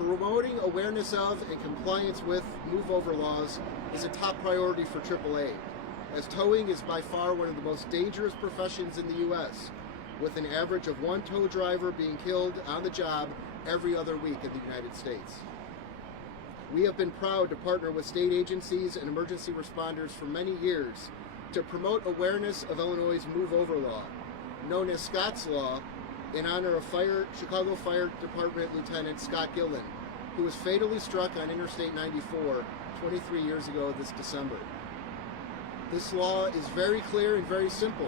Promoting awareness of and compliance with move-over laws is a top priority for AAA, as towing is by far one of the most dangerous professions in the U.S., with an average of one tow driver being killed on the job every other week in the United States. We have been proud to partner with state agencies and emergency responders for many years to promote awareness of Illinois' move-over law, known as Scott's Law, in honor of Chicago Fire Department Lieutenant Scott Gillen, who was fatally struck on Interstate 94 23 years ago this December. This law is very clear and very simple.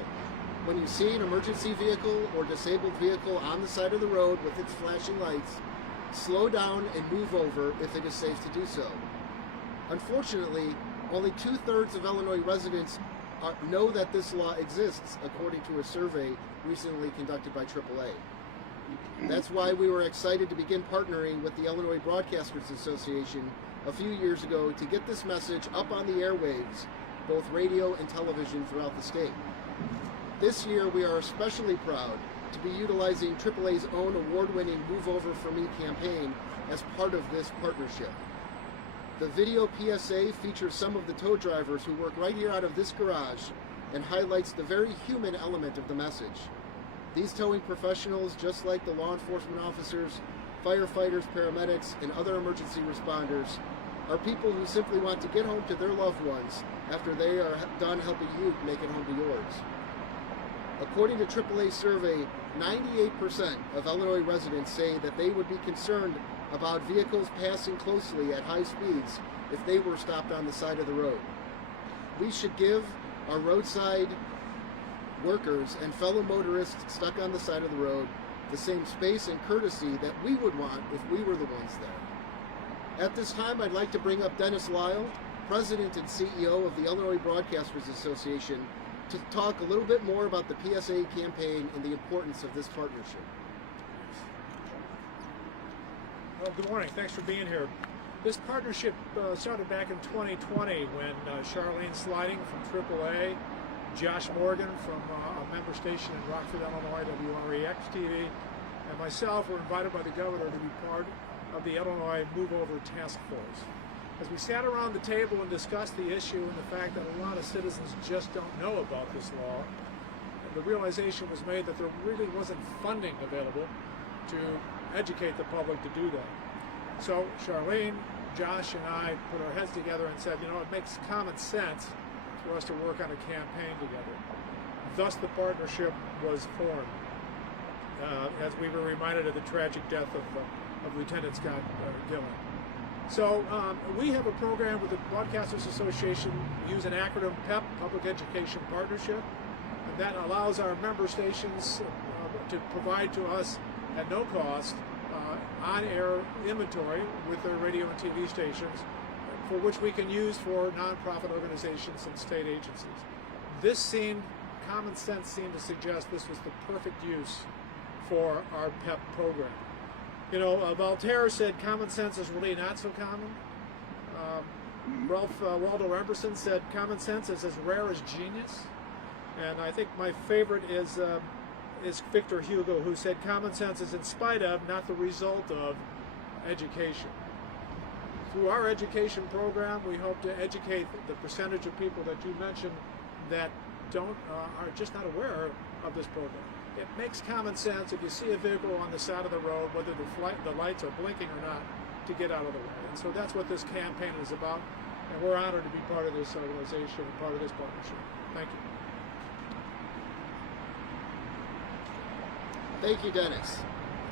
When you see an emergency vehicle or disabled vehicle on the side of the road with its flashing lights, slow down and move over if it is safe to do so. Unfortunately, only 2/3 of Illinois residents know that this law exists, according to a survey recently conducted by AAA. That's why we were excited to begin partnering with the Illinois Broadcasters Association a few years ago to get this message up on the airwaves, both radio and television throughout the state. This year, we are especially proud to be utilizing AAA's own award-winning Move Over For Me campaign as part of this partnership. The video PSA features some of the tow drivers who work right here out of this garage and highlights the very human element of the message. These towing professionals, just like the law enforcement officers, firefighters, paramedics, and other emergency responders, are people who simply want to get home to their loved ones after they are done helping you make it home to yours. According to AAA's survey, 98% of Illinois residents say that they would be concerned about vehicles passing closely at high speeds if they were stopped on the side of the road. We should give our roadside workers and fellow motorists stuck on the side of the road the same space and courtesy that we would want if we were the ones there. At this time, I'd like to bring up Dennis Lyle, President and CEO of the Illinois Broadcasters Association, to talk a little bit more about the PSA campaign and the importance of this partnership. Well, good morning. Thanks for being here. This partnership started back in 2020 when Charlene Sliding from AAA, Josh Morgan from a member station in Rockford, Illinois, WREX TV, and myself were invited by the governor to be part of the Illinois Move Over Task Force. As we sat around the table and discussed the issue and the fact that a lot of citizens just don't know about this law, the realization was made that there really wasn't funding available to educate the public to do that. So Charlene, Josh, and I put our heads together and said, it makes common sense for us to work on a campaign together. Thus the partnership was formed, as we were reminded of the tragic death of Lieutenant Scott Gillen. So we have a program with the Broadcasters Association. We use an acronym PEP, Public Education Partnership, and that allows our member stations to provide to us at no cost on-air inventory with their radio and TV stations, for which we can use for nonprofit organizations and state agencies. Common sense seemed to suggest this was the perfect use for our PEP program. Voltaire said common sense is really not so common. Ralph Waldo Emerson said common sense is as rare as genius. And I think my favorite is Victor Hugo, who said common sense is in spite of, not the result of, education. Through our education program, we hope to educate the percentage of people that you mentioned that are just not aware of this program. It makes common sense if you see a vehicle on the side of the road, whether the lights are blinking or not, to get out of the way. And so that's what this campaign is about, and we're honored to be part of this organization and part of this partnership. Thank you. Thank you, Dennis.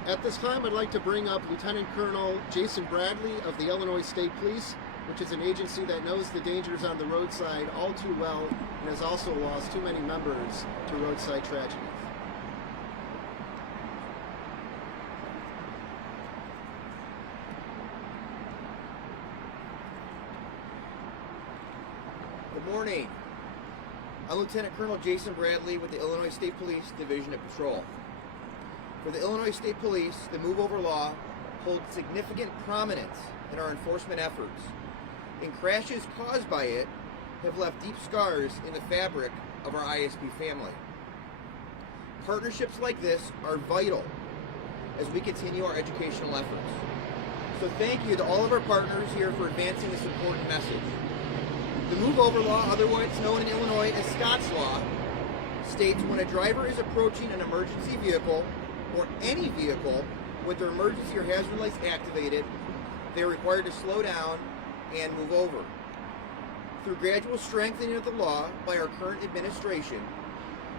At this time, I'd like to bring up Lieutenant Colonel Jason Bradley of the Illinois State Police, which is an agency that knows the dangers on the roadside all too well and has also lost too many members to roadside tragedies. Good morning. I'm Lieutenant Colonel Jason Bradley with the Illinois State Police Division of Patrol. For the Illinois State Police, the Move Over Law holds significant prominence in our enforcement efforts, and crashes caused by it have left deep scars in the fabric of our ISP family. Partnerships like this are vital as we continue our educational efforts. So thank you to all of our partners here for advancing this important message. The move over law, otherwise known in Illinois as Scott's Law, states when a driver is approaching an emergency vehicle or any vehicle with their emergency or hazard lights activated, they are required to slow down and move over. Through gradual strengthening of the law by our current administration,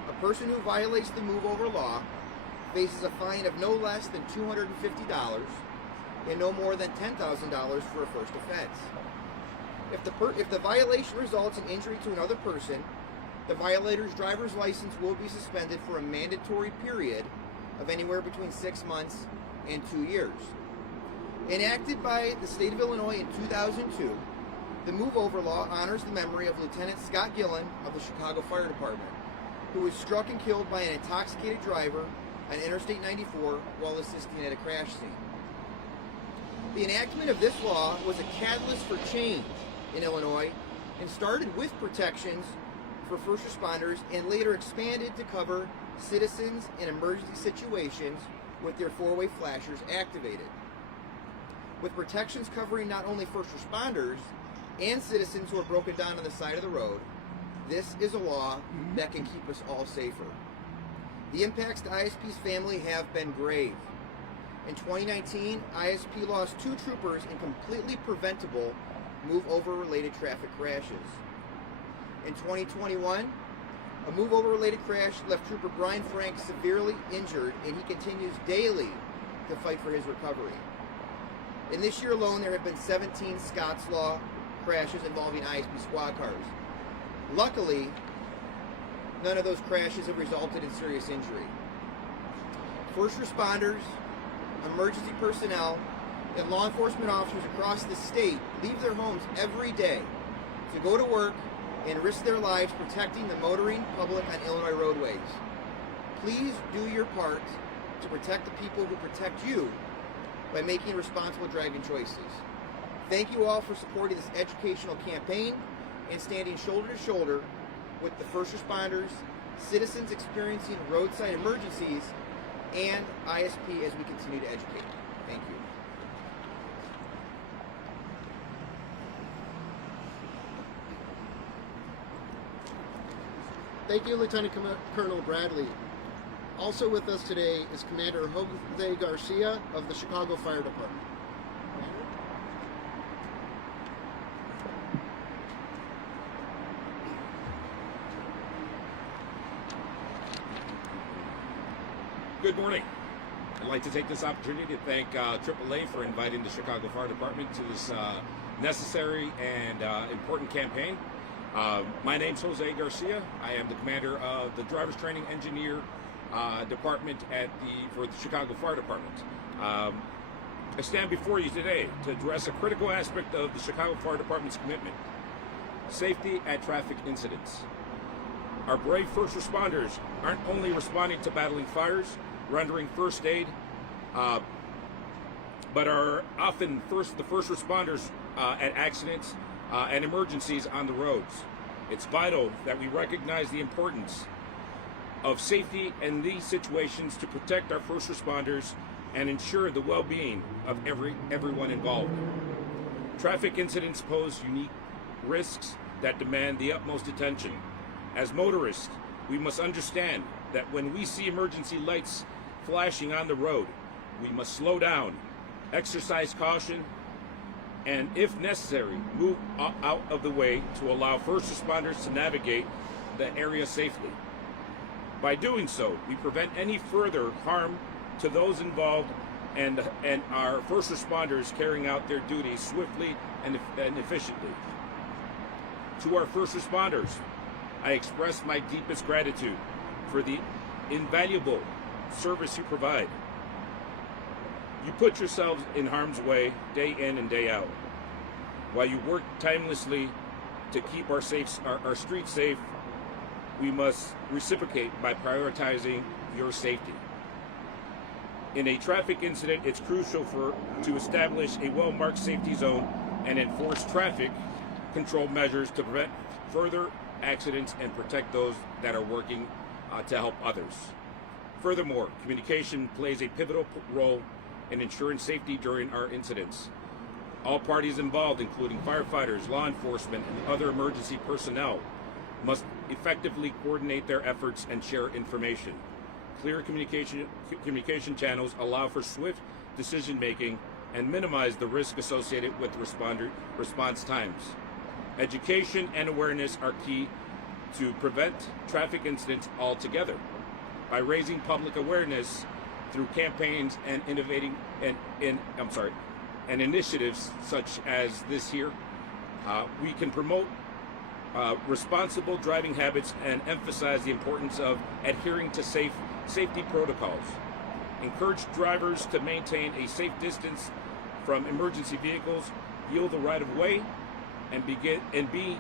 a person who violates the move over law faces a fine of no less than $250 and no more than $10,000 for a first offense. If the violation results in injury to another person, the violator's driver's license will be suspended for a mandatory period of anywhere between 6 months and 2 years. Enacted by the state of Illinois in 2002, the move over law honors the memory of Lieutenant Scott Gillen of the Chicago Fire Department, who was struck and killed by an intoxicated driver on Interstate 94 while assisting at a crash scene. The enactment of this law was a catalyst for change in Illinois and started with protections for first responders and later expanded to cover citizens in emergency situations with their four-way flashers activated. With protections covering not only first responders and citizens who are broken down on the side of the road, this is a law that can keep us all safer. The impacts to ISP's family have been grave. In 2019, ISP lost 2 troopers in completely preventable move-over related traffic crashes. In 2021, a move-over related crash left Trooper Brian Frank severely injured, and he continues daily to fight for his recovery. In this year alone, there have been 17 Scott's Law crashes involving ISP squad cars. Luckily, none of those crashes have resulted in serious injury. First responders, emergency personnel, and law enforcement officers across the state leave their homes every day to go to work and risk their lives protecting the motoring public on Illinois roadways. Please do your part to protect the people who protect you by making responsible driving choices. Thank you all for supporting this educational campaign and standing shoulder to shoulder with the first responders, citizens experiencing roadside emergencies, and ISP as we continue to educate. Thank you. Thank you, Lieutenant Colonel Bradley. Also with us today is Commander Jose Garcia of the Chicago Fire Department. Good morning. I'd like to take this opportunity to thank AAA for inviting the Chicago Fire Department to this necessary and important campaign. My name's Jose Garcia. I am the commander of the Driver's Training Engineer Department for the Chicago Fire Department. I stand before you today to address a critical aspect of the Chicago Fire Department's commitment: safety at traffic incidents. Our brave first responders aren't only responding to battling fires, rendering first aid, but are often the first responders at accidents and emergencies on the roads. It's vital that we recognize the importance of safety in these situations to protect our first responders and ensure the well-being of everyone involved. Traffic incidents pose unique risks that demand the utmost attention. As motorists, we must understand that when we see emergency lights flashing on the road, we must slow down, exercise caution, and if necessary, move out of the way to allow first responders to navigate the area safely. By doing so, we prevent any further harm to those involved and our first responders carrying out their duties swiftly and efficiently. To our first responders, I express my deepest gratitude for the invaluable service you provide. You put yourselves in harm's way day in and day out. While you work tirelessly to keep our streets safe, we must reciprocate by prioritizing your safety. In a traffic incident, it's crucial to establish a well-marked safety zone and enforce traffic control measures to prevent further accidents and protect those that are working to help others. Furthermore, communication plays a pivotal role and ensuring safety during our incidents. All parties involved, including firefighters, law enforcement, and other emergency personnel, must effectively coordinate their efforts and share information. Clear communication channels allow for swift decision making and minimize the risk associated with response times. Education and awareness are key to prevent traffic incidents altogether. By raising public awareness through campaigns and and initiatives such as this here, we can promote responsible driving habits and emphasize the importance of adhering to safety protocols. Encourage drivers to maintain a safe distance from emergency vehicles, yield the right of way, and being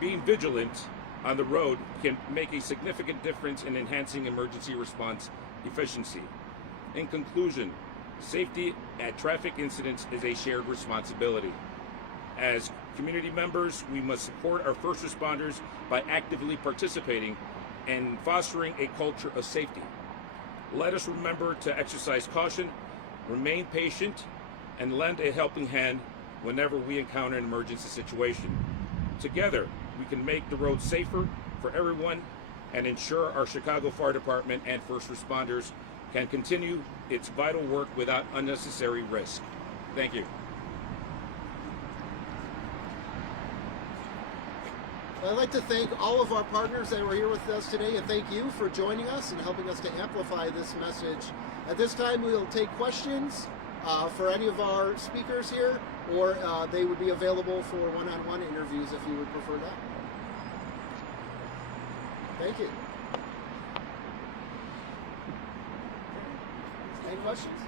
vigilant on the road can make a significant difference in enhancing emergency response efficiency. In conclusion, safety at traffic incidents is a shared responsibility. As community members, we must support our first responders by actively participating and fostering a culture of safety. Let us remember to exercise caution, remain patient, and lend a helping hand whenever we encounter an emergency situation. Together, we can make the roads safer for everyone and ensure our Chicago Fire Department and first responders can continue its vital work without unnecessary risk. Thank you. I'd like to thank all of our partners that were here with us today, and thank you for joining us and helping us to amplify this message. At this time, we will take questions for any of our speakers here, or they would be available for one-on-one interviews if you would prefer that. Thank you. Any questions?